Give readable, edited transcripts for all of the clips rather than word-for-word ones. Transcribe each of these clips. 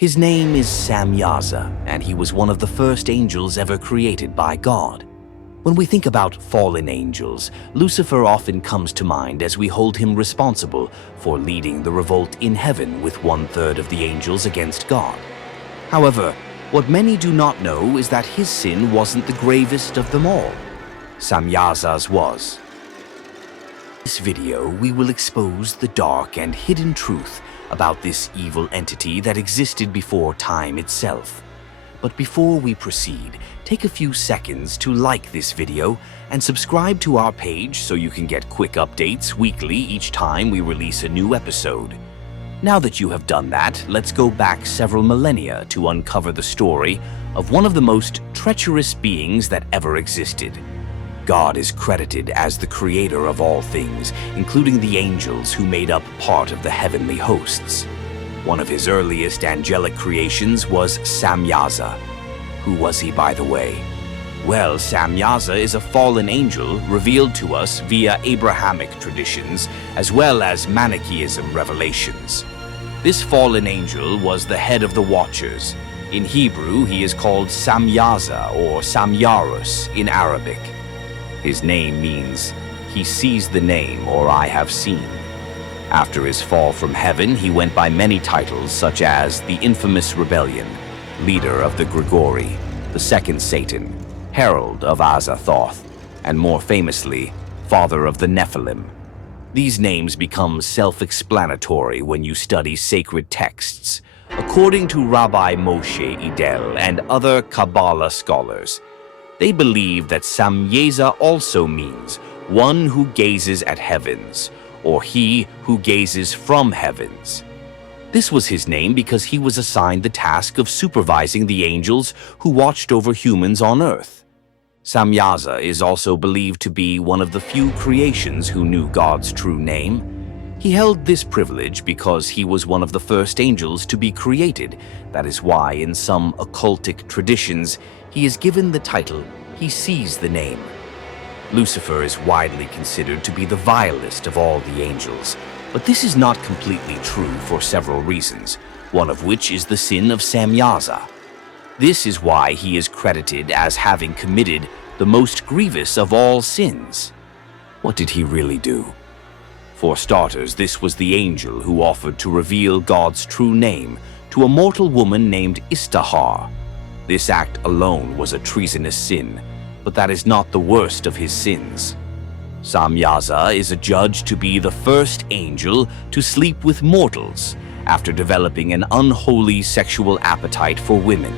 His name is Samyaza, and he was one of the first angels ever created by God. When we think about fallen angels, Lucifer often comes to mind as we hold him responsible for leading the revolt in heaven with 1/3 of the angels against God. However, what many do not know is that his sin wasn't the gravest of them all. Samyaza's was. In this video, we will expose the dark and hidden truth about this evil entity that existed before time itself. But before we proceed, take a few seconds to like this video and subscribe to our page so you can get quick updates weekly each time we release a new episode. Now that you have done that, let's go back several millennia to uncover the story of one of the most treacherous beings that ever existed. God is credited as the creator of all things, including the angels who made up part of the heavenly hosts. One of his earliest angelic creations was Samyaza. Who was he, by the way? Well, Samyaza is a fallen angel revealed to us via Abrahamic traditions as well as Manichaeism revelations. This fallen angel was the head of the Watchers. In Hebrew, he is called Samyaza or Samyarus in Arabic. His name means, "He sees the name," or "I have seen." After his fall from heaven, he went by many titles such as the infamous rebellion, leader of the Grigori, the second Satan, herald of Azathoth, and more famously, father of the Nephilim. These names become self-explanatory when you study sacred texts. According to Rabbi Moshe Idel and other Kabbalah scholars, they believe that Samyaza also means one who gazes at heavens, or he who gazes from heavens. This was his name because he was assigned the task of supervising the angels who watched over humans on earth. Samyaza is also believed to be one of the few creations who knew God's true name. He held this privilege because he was one of the first angels to be created. That is why in some occultic traditions, he is given the title, "He sees the name." Lucifer is widely considered to be the vilest of all the angels, but this is not completely true for several reasons, one of which is the sin of Samyaza. This is why he is credited as having committed the most grievous of all sins. What did he really do? For starters, this was the angel who offered to reveal God's true name to a mortal woman named Istahar. This act alone was a treasonous sin, but that is not the worst of his sins. Samyaza is adjudged to be the first angel to sleep with mortals after developing an unholy sexual appetite for women.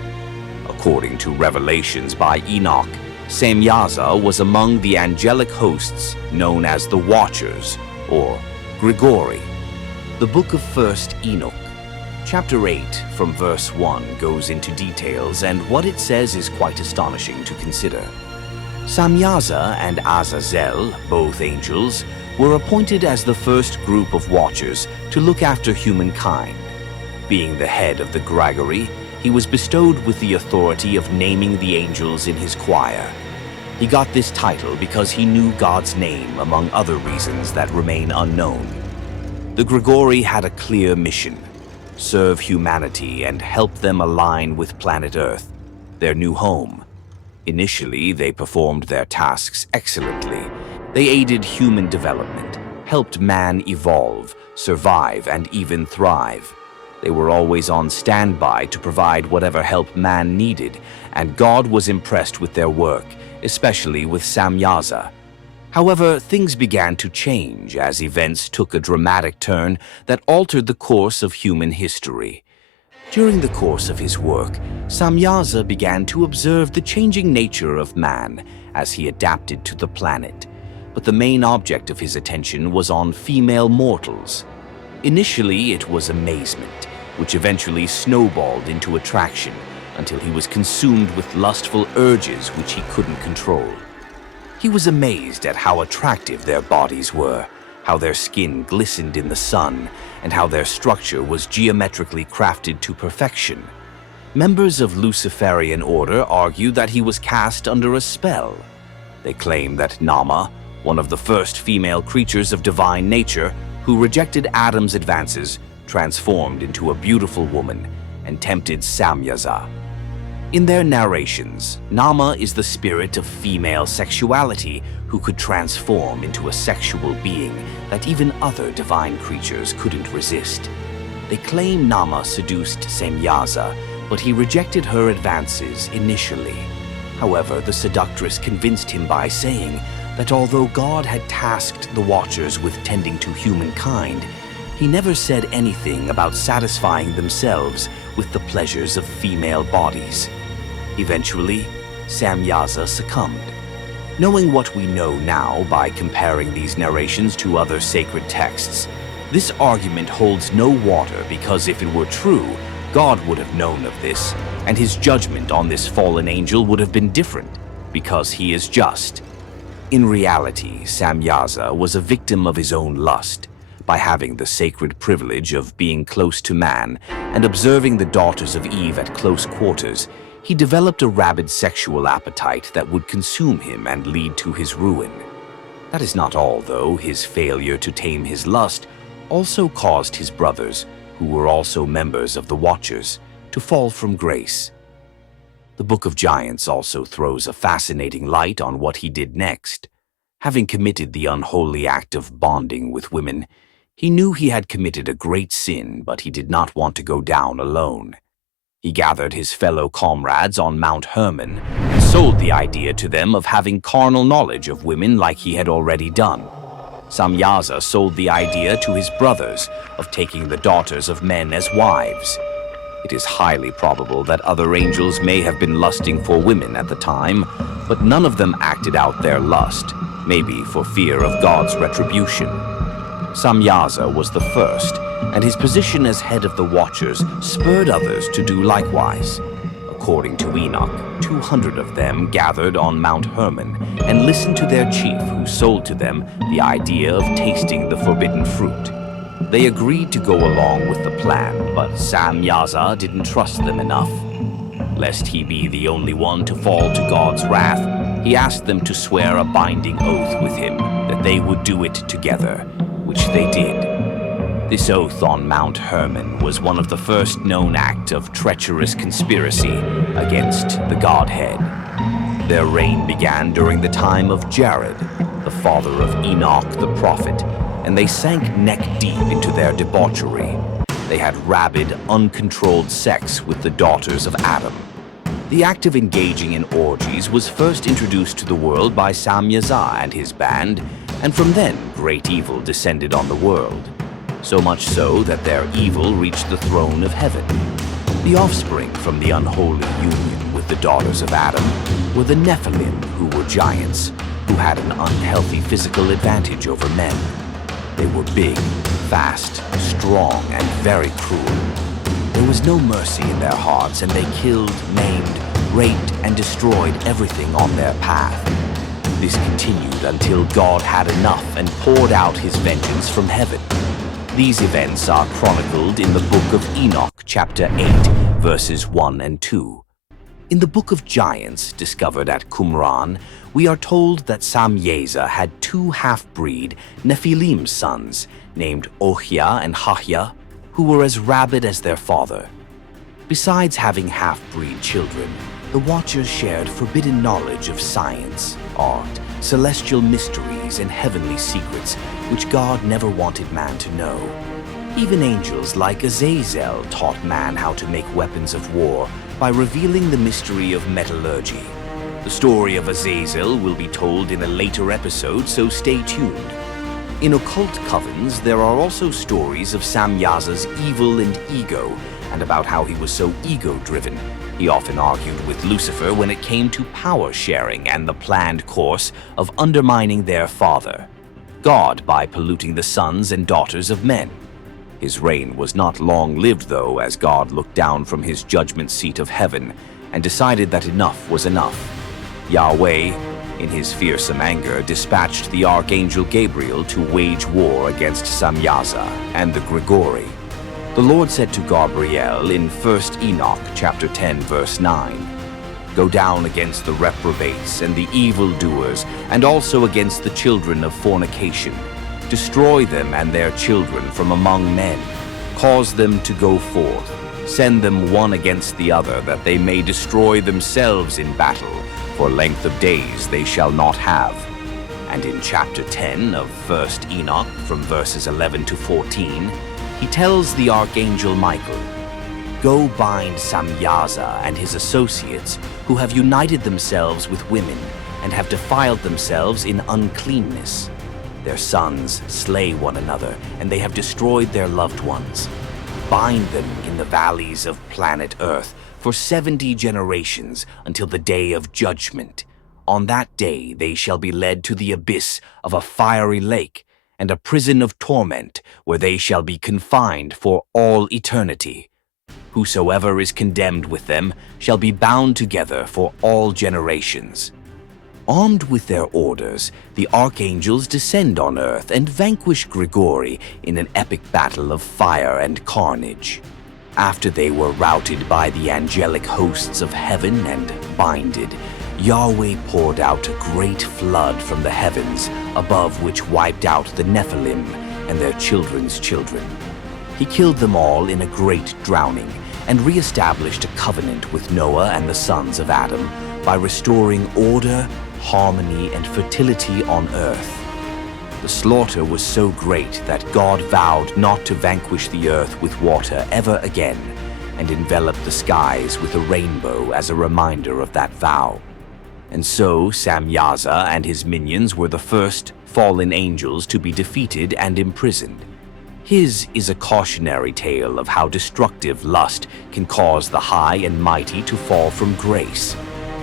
According to revelations by Enoch, Samyaza was among the angelic hosts known as the Watchers, or Grigori. The book of 1st Enoch, chapter 8 from verse 1 goes into details, and what it says is quite astonishing to consider. Samyaza and Azazel, both angels, were appointed as the first group of watchers to look after humankind. Being the head of the Grigori, he was bestowed with the authority of naming the angels in his choir. He got this title because he knew God's name, among other reasons that remain unknown. The Grigori had a clear mission: serve humanity and help them align with planet Earth, their new home. Initially, they performed their tasks excellently. They aided human development, helped man evolve, survive, and even thrive. They were always on standby to provide whatever help man needed, and God was impressed with their work, especially with Samyaza. However, things began to change as events took a dramatic turn that altered the course of human history. During the course of his work, Samyaza began to observe the changing nature of man as he adapted to the planet, but the main object of his attention was on female mortals. Initially, it was amazement, which eventually snowballed into attraction until he was consumed with lustful urges which he couldn't control. He was amazed at how attractive their bodies were, how their skin glistened in the sun, and how their structure was geometrically crafted to perfection. Members of Luciferian order argue that he was cast under a spell. They claim that Nama, one of the first female creatures of divine nature who rejected Adam's advances, transformed into a beautiful woman, and tempted Samyaza. In their narrations, Nama is the spirit of female sexuality who could transform into a sexual being that even other divine creatures couldn't resist. They claim Nama seduced Samyaza, but he rejected her advances initially. However, the seductress convinced him by saying that although God had tasked the Watchers with tending to humankind, he never said anything about satisfying themselves with the pleasures of female bodies. Eventually, Samyaza succumbed. Knowing what we know now by comparing these narrations to other sacred texts, this argument holds no water because if it were true, God would have known of this, and his judgment on this fallen angel would have been different, because he is just. In reality, Samyaza was a victim of his own lust. By having the sacred privilege of being close to man and observing the daughters of Eve at close quarters, he developed a rabid sexual appetite that would consume him and lead to his ruin. That is not all, though. His failure to tame his lust also caused his brothers, who were also members of the Watchers, to fall from grace. The Book of Giants also throws a fascinating light on what he did next. Having committed the unholy act of bonding with women, he knew he had committed a great sin, but he did not want to go down alone. He gathered his fellow comrades on Mount Hermon and sold the idea to them of having carnal knowledge of women like he had already done. Samyaza sold the idea to his brothers of taking the daughters of men as wives. It is highly probable that other angels may have been lusting for women at the time, but none of them acted out their lust, maybe for fear of God's retribution. Samyaza was the first, and his position as head of the Watchers spurred others to do likewise. According to Enoch, 200 of them gathered on Mount Hermon and listened to their chief, who sold to them the idea of tasting the forbidden fruit. They agreed to go along with the plan, but Samyaza didn't trust them enough. Lest he be the only one to fall to God's wrath, he asked them to swear a binding oath with him that they would do it together, which they did. This oath on Mount Hermon was one of the first known acts of treacherous conspiracy against the Godhead. Their reign began during the time of Jared, the father of Enoch the prophet, and they sank neck-deep into their debauchery. They had rabid, uncontrolled sex with the daughters of Adam. The act of engaging in orgies was first introduced to the world by Samyaza and his band, and from then great evil descended on the world. So much so that their evil reached the throne of heaven. The offspring from the unholy union with the daughters of Adam were the Nephilim, who were giants, who had an unhealthy physical advantage over men. They were big, fast, strong, and very cruel. There was no mercy in their hearts, and they killed, maimed, raped, and destroyed everything on their path. This continued until God had enough and poured out his vengeance from heaven. These events are chronicled in the Book of Enoch, chapter 8, verses 1 and 2. In the Book of Giants, discovered at Qumran, we are told that Samyaza had two half-breed Nephilim sons, named Ohia and Hahia, who were as rabid as their father. Besides having half-breed children, the Watchers shared forbidden knowledge of science, art, celestial mysteries, and heavenly secrets which God never wanted man to know. Even angels like Azazel taught man how to make weapons of war by revealing the mystery of metallurgy. The story of Azazel will be told in a later episode, so stay tuned. In occult covens, there are also stories of Samyaza's evil and ego, and about how he was so ego-driven. He often argued with Lucifer when it came to power sharing and the planned course of undermining their father, God, by polluting the sons and daughters of men. His reign was not long-lived, though, as God looked down from his judgment seat of heaven and decided that enough was enough. Yahweh, in his fearsome anger, dispatched the archangel Gabriel to wage war against Samyaza and the Grigori. The Lord said to Gabriel in 1 Enoch chapter 10 verse 9, "Go down against the reprobates and the evildoers, and also against the children of fornication. Destroy them and their children from among men. Cause them to go forth, Send them one against the other, that they may destroy themselves in battle, for length of days they shall not have. And in chapter 10 of 1st Enoch, from verses 11 to 14, he tells the archangel Michael, "Go bind Samyaza and his associates, who have united themselves with women and have defiled themselves in uncleanness. Their sons slay one another, and they have destroyed their loved ones. Bind them in the valleys of planet Earth for 70 generations until the day of judgment. On that day they shall be led to the abyss of a fiery lake and a prison of torment, where they shall be confined for all eternity. Whosoever is condemned with them shall be bound together for all generations." Armed with their orders, the archangels descend on Earth and vanquish Grigori in an epic battle of fire and carnage. After they were routed by the angelic hosts of heaven and binded, Yahweh poured out a great flood from the heavens, above which wiped out the Nephilim and their children's children. He killed them all in a great drowning and re-established a covenant with Noah and the sons of Adam by restoring order, harmony, and fertility on earth. The slaughter was so great that God vowed not to vanquish the earth with water ever again, and enveloped the skies with a rainbow as a reminder of that vow. And so Samyaza and his minions were the first fallen angels to be defeated and imprisoned. His is a cautionary tale of how destructive lust can cause the high and mighty to fall from grace.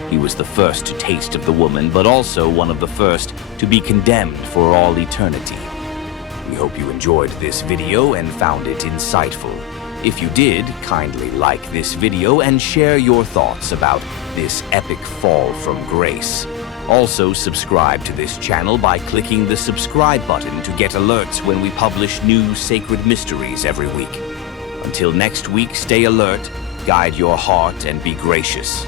He was the first to taste of the woman, but also one of the first to be condemned for all eternity. We hope you enjoyed this video and found it insightful. If you did, kindly like this video and share your thoughts about this epic fall from grace. Also, subscribe to this channel by clicking the subscribe button to get alerts when we publish new sacred mysteries every week. Until next week, stay alert, guide your heart, and be gracious.